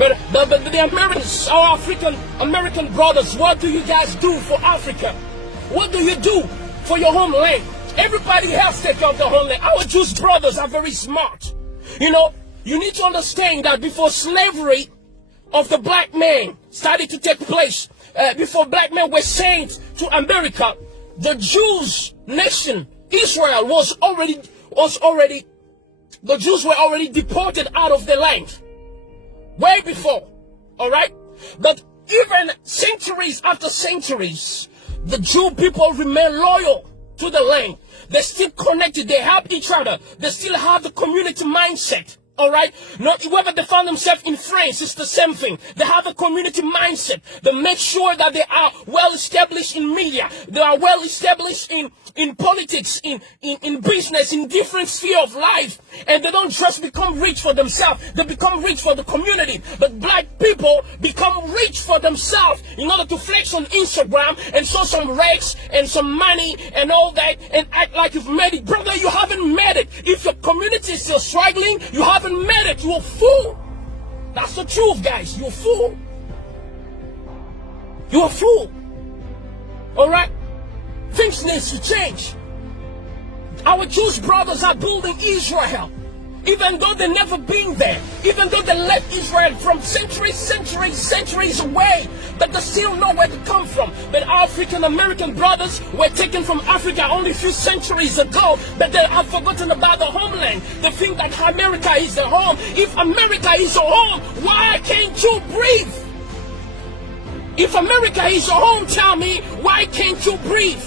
But the Americans, our African American brothers, what do you guys do for Africa? What do you do for your homeland? Everybody has to take care of their homeland. Our Jewish brothers are very smart. You know, you need to understand that before slavery of the black man started to take place, before black men were sent to America, the Jews nation, Israel, the Jews were already deported out of the land. Way before, all right? But even centuries after centuries, the Jew people remain loyal to the land. They're still connected. They help each other. They still have the community mindset. All right? Not whether they found themselves in France, it's the same thing. They have a community mindset. They make sure that they are well established in media. They are well established in politics, in business, in different sphere of life. And they don't just become rich for themselves. They become rich for the community. But black people become rich for themselves in order to flex on Instagram and show some rags and some money and all that and act like you've made it. Brother, you haven't made it. If your community is still struggling, you haven't made it. You're a fool. That's the truth, guys. You're a fool. You're a fool. All right? Things need to change. Our Jewish brothers are building Israel, even though they've never been there, even though they left Israel from centuries away, but they still know where to come from. But our African American brothers were taken from Africa only a few centuries ago, but they have forgotten about the homeland. They think that America is their home. If America is your home, why can't you breathe? If America is your home, tell me, why can't you breathe?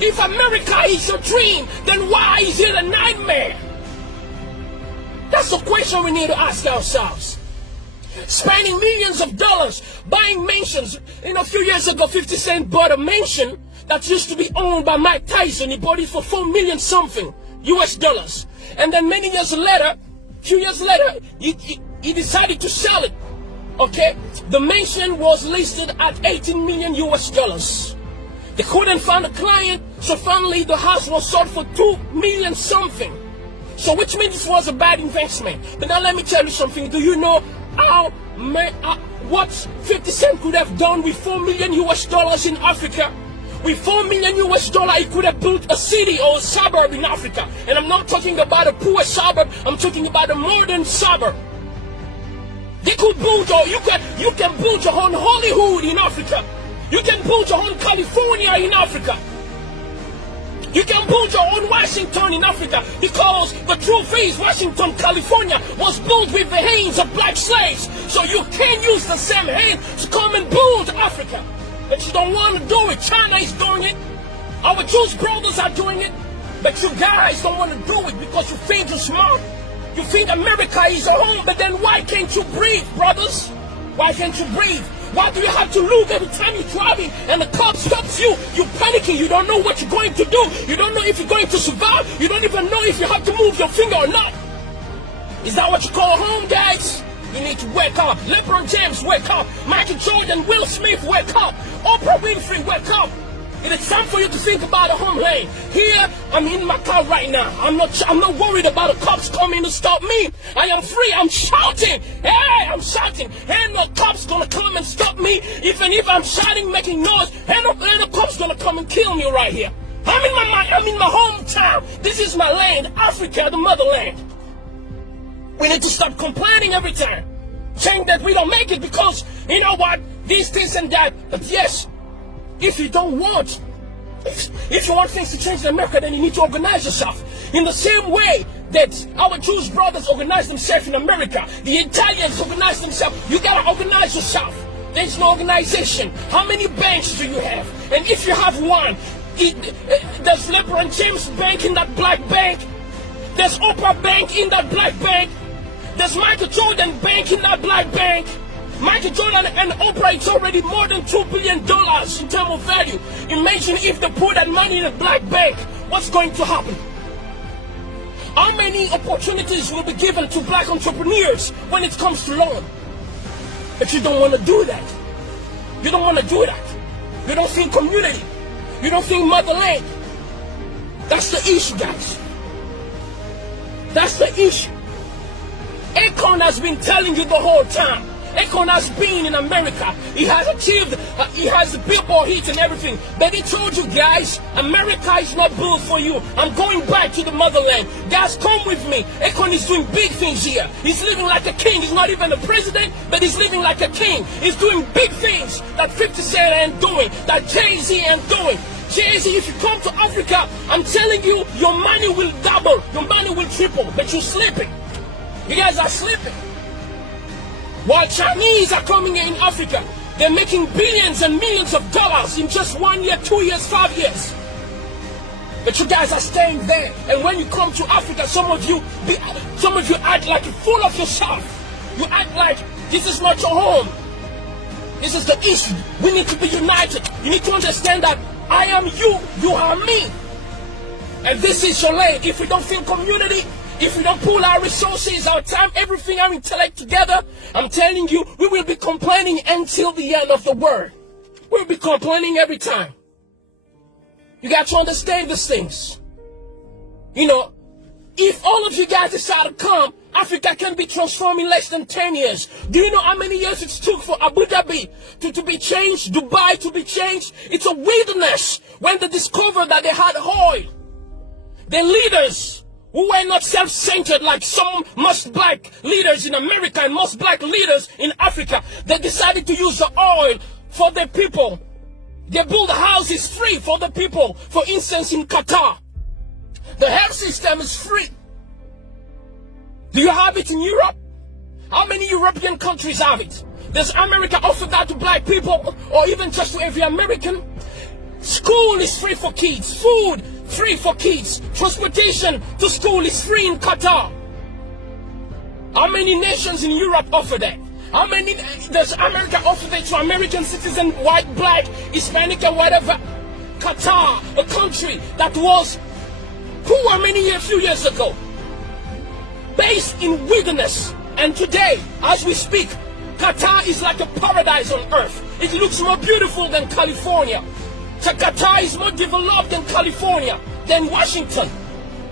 If America is your dream, then why is it a nightmare? That's the question we need to ask ourselves. Spending millions of dollars buying mansions. You know, a few years ago, 50 Cent bought a mansion that used to be owned by Mike Tyson. He bought it for $4 million something US dollars. And then many years later, few years later, he decided to sell it. Okay? The mansion was listed at 18 million US dollars. They couldn't find a client, so finally the house was sold for 2 million something. So which means this was a bad investment. But now let me tell you something. Do you know what 50 Cent could have done with 4 million US dollars in Africa? With 4 million US dollars, he could have built a city or a suburb in Africa. And I'm not talking about a poor suburb, I'm talking about a modern suburb. They could build, or you can build your own Hollywood in Africa. You can build your own California in Africa. You can build your own Washington in Africa, because the truth is Washington, California was built with the hands of black slaves. So you can use the same hands to come and build Africa. But you don't want to do it. China is doing it. Our Jewish brothers are doing it. But you guys don't want to do it because you think you're smart. You think America is your home, but then why can't you breathe, brothers? Why can't you breathe? Why do you have to look every time you're driving and the cop stops you? You're panicking. You don't know what you're going to do. You don't know if you're going to survive. You don't even know if you have to move your finger or not. Is that what you call home, guys? You need to wake up. LeBron James, wake up. Michael Jordan, Will Smith, wake up. Oprah Winfrey, wake up. It is time for you to think about a homeland. Here, I'm in my car right now. I'm not worried about the cops coming to stop me. I am free. I'm shouting. Hey, I'm shouting. Ain't no cops gonna come and stop me. Even if I'm shouting, making noise, ain't no cops gonna come and kill me right here. I'm in my hometown. This is my land, Africa, the motherland. We need to stop complaining every time, saying that we don't make it because, you know what, this and that. But yes, if you don't want, if you want things to change in America, then you need to organize yourself. In the same way that our Jewish brothers organize themselves in America, the Italians organize themselves. You gotta organize yourself. There's no organization. How many banks do you have? And if you have one, does LeBron James bank in that black bank? Does Oprah bank in that black bank? Does Michael Jordan bank in that black bank? Michael Jordan and Oprah, it's already more than $2 billion in terms of value. Imagine if they put that money in a black bank. What's going to happen? How many opportunities will be given to black entrepreneurs when it comes to loan? But you don't want to do that. You don't want to do that. You don't think community. You don't think motherland. That's the issue, guys. That's the issue. Akon has been telling you the whole time. Akon has been in America. He has achieved, he has billboard hits and everything. But he told you guys, America is not built for you. I'm going back to the motherland. Guys, come with me. Akon is doing big things here. He's living like a king. He's not even a president, but he's living like a king. He's doing big things that 50 Cent ain't doing, that Jay-Z ain't doing. Jay-Z, if you come to Africa, I'm telling you, your money will double. Your money will triple, but you're sleeping. You guys are sleeping. While Chinese are coming in Africa, they're making billions and millions of dollars in just 1 year, 2 years, 5 years. But you guys are staying there. And when you come to Africa, some of you act like you're full of yourself. You act like this is not your home. This is the issue. We need to be united. You need to understand that I am you, you are me. And this is your lane. If we don't feel community, if we don't pull our resources, our time, everything, our intellect together, I'm telling you, we will be complaining until the end of the world. We'll be complaining every time. You got to understand these things. You know, if all of you guys decide to come, Africa can be transformed in less than 10 years. Do you know how many years it took for Abu Dhabi to be changed, Dubai to be changed? It's a wilderness. When they discovered that they had oil, the leaders who were not self-centered like some most black leaders in America and most black leaders in Africa, they decided to use the oil for the people. They build houses free for the people. For instance, in Qatar, the health system is free. Do you have it in Europe? How many European countries have it? Does America offer that to black people or even just to every American? School is free for kids. Food free for kids. Transportation to school is free in Qatar. How many nations in Europe offer that? How many does America offer that to American citizens, white, black, Hispanic, or whatever? Qatar, a country that was poor a few years ago, based in wilderness. And today, as we speak, Qatar is like a paradise on earth. It looks more beautiful than California. So Qatar is more developed than California, than Washington.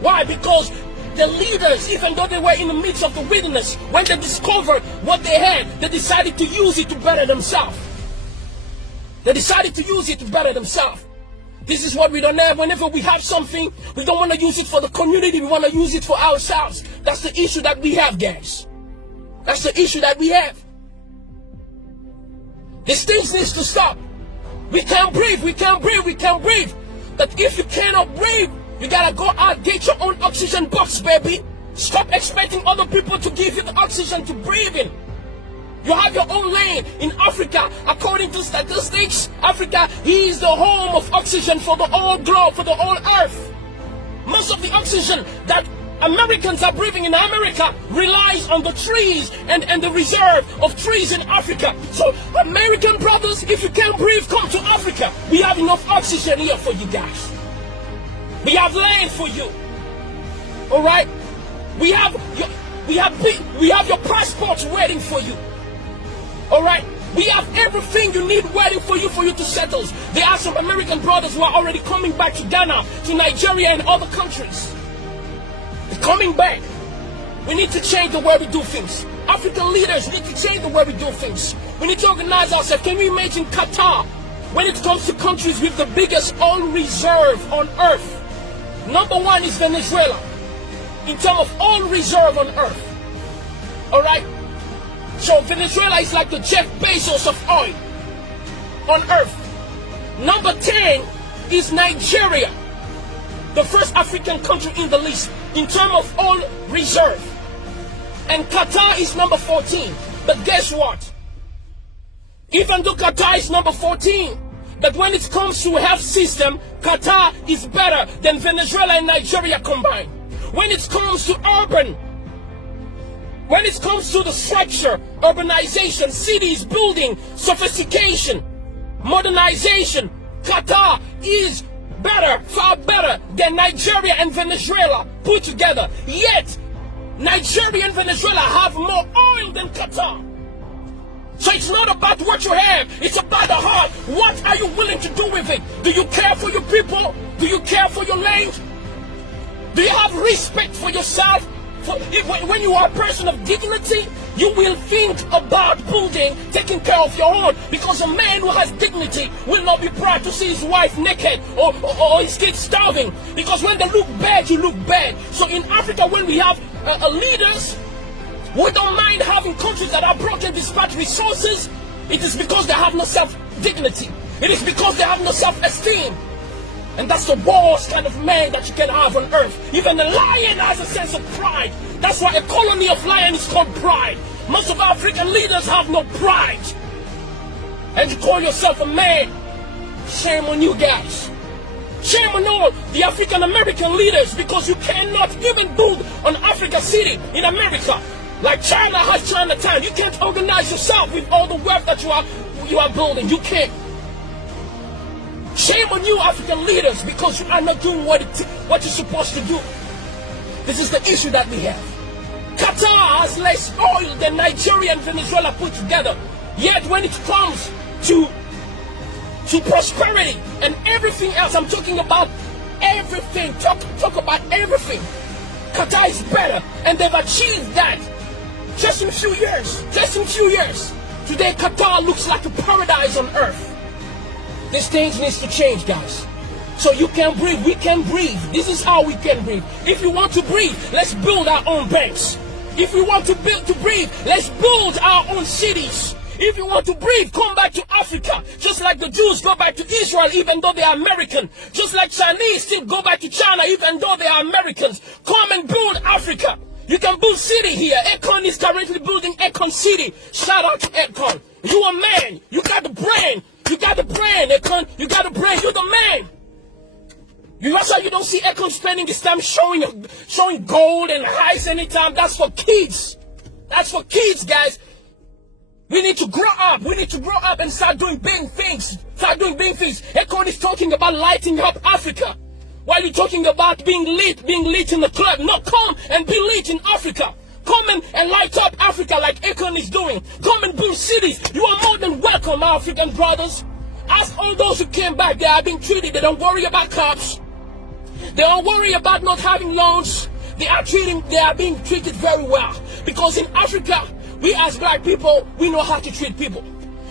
Why? Because the leaders, even though they were in the midst of the wilderness, when they discovered what they had, they decided to use it to better themselves. They decided to use it to better themselves. This is what we don't have. Whenever we have something, we don't want to use it for the community. We want to use it for ourselves. That's the issue that we have, guys. That's the issue that we have. These things need to stop. We can't breathe. We can't breathe. We can't breathe. But if you cannot breathe, you gotta go out, get your own oxygen box, baby. Stop expecting other people to give you the oxygen to breathe in. You have your own lane. In Africa, according to statistics, Africa is the home of oxygen for the whole globe, for the whole earth. Most of the oxygen that Americans are breathing in America relies on the trees and the reserve of trees in Africa. So, American brothers, if you can't breathe, come to Africa. We have enough oxygen here for you guys. We have land for you. All right? We have your passports waiting for you. All right? We have everything you need waiting for you to settle. There are some American brothers who are already coming back to Ghana, to Nigeria, and other countries. They're coming back. We need to change the way we do things. African leaders need to change the way we do things. We need to organize ourselves. Can you imagine Qatar? When it comes to countries with the biggest oil reserve on earth, number one is Venezuela in terms of oil reserve on earth. All right? So Venezuela is like the Jeff Bezos of oil on earth. Number 10 is Nigeria, the first African country in the list in terms of oil reserve. And Qatar is number 14. But guess what? Even though Qatar is number 14, but when it comes to health system, Qatar is better than Venezuela and Nigeria combined. When it comes to urban, when it comes to the structure, urbanization, cities, building, sophistication, modernization, Qatar is better, far better than Nigeria and Venezuela put together. Yet, Nigeria and Venezuela have more oil than Qatar. So it's not about what you have, it's about the heart. What are you willing to do with it? Do you care for your people? Do you care for your land? Do you have respect for yourself, When you are a person of dignity, you will think about building, taking care of your own. Because a man who has dignity will not be proud to see his wife naked or his kids starving. Because when they look bad, you look bad. So in Africa, when we have leaders who don't mind having countries that are broken despite resources, it is because they have no self-dignity. It is because they have no self-esteem. And that's the worst kind of man that you can have on earth. Even a lion has a sense of pride. That's why a colony of lions is called pride. Most of African leaders have no pride. And you call yourself a man. Shame on you guys. Shame on all the African American leaders, because you cannot even build an Africa city in America. Like China has Chinatown. You can't organize yourself with all the wealth that you are building. You can't. Shame on you, African leaders, because you are not doing what you're supposed to do. This is the issue that we have. Qatar has less oil than Nigeria and Venezuela put together. Yet when it comes to prosperity and everything else, I'm talking about everything. Talk about everything. Qatar is better, and they've achieved that just in a few years. Just in a few years. Today, Qatar looks like a paradise on earth. These things needs to change, guys. So you can breathe, we can breathe. This is how we can breathe. If you want to breathe, let's build our own banks. If you want to breathe, let's build our own cities. If you want to breathe, come back to Africa. Just like the Jews go back to Israel even though they are American. Just like Chinese still go back to China even though they are Americans. Come and build Africa. You can build city here. Akon is currently building Akon City. Shout out to Akon. You a man. You got the brain. You got the brain, Akon. You got the brain. You're the man. That's why you don't see Akon spending his time showing gold and ice anytime. That's for kids. That's for kids, guys. We need to grow up. We need to grow up and start doing big things. Start doing big things. Akon is talking about lighting up Africa. While you're talking about being lit in the club. No, come and be lit in Africa. Come and light up Africa like Akon is doing. Come and build cities. You are more than welcome, my African brothers. Ask all those who came back. They are being treated. They don't worry about cops. They don't worry about not having loans. They are being treated very well. Because in Africa, we as black people, we know how to treat people.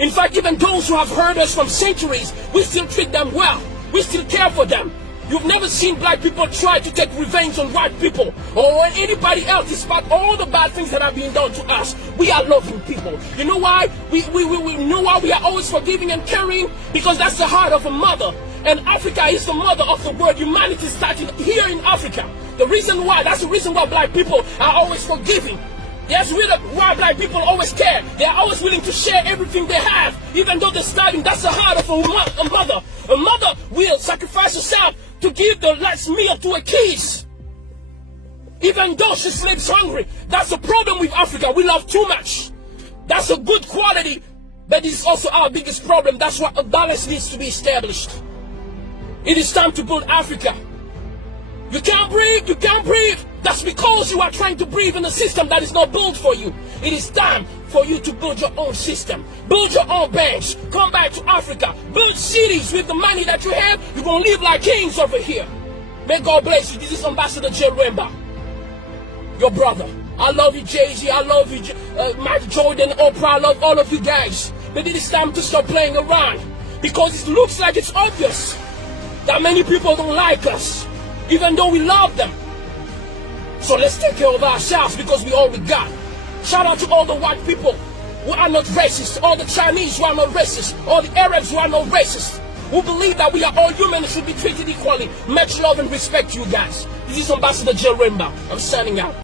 In fact, even those who have heard us from centuries, we still treat them well. We still care for them. You've never seen black people try to take revenge on white people or on anybody else, despite all the bad things that are being done to us. We are loving people. You know why? We know why we are always forgiving and caring? Because that's the heart of a mother. And Africa is the mother of the world. Humanity started here in Africa. That's the reason why black people are always forgiving. That's why black people always care. They are always willing to share everything they have, even though they're starving. That's the heart of a mother. A mother will sacrifice herself to give the last meal to her kids, even though she sleeps hungry. That's the problem with Africa. We love too much. That's a good quality, but it's also our biggest problem. That's why a balance needs to be established. It is time to build Africa. You can't breathe. You can't breathe. That's because you are trying to breathe in a system that is not built for you. It is time for you to build your own system. Build your own banks. Come back to Africa. Build cities with the money that you have. You're going to live like kings over here. May God bless you. This is Ambassador J. Remba, your brother. I love you, Jay-Z. I love you, Mike Jordan, Oprah. I love all of you guys. But it is time to stop playing around. Because it looks like it's obvious that many people don't like us, even though we love them. So let's take care of ourselves, because we all we got. Shout out to all the white people who are not racist, all the Chinese who are not racist, all the Arabs who are not racist, who believe that we are all human and should be treated equally. Much love and respect to you guys. This is Ambassador J. Remba. I'm signing out.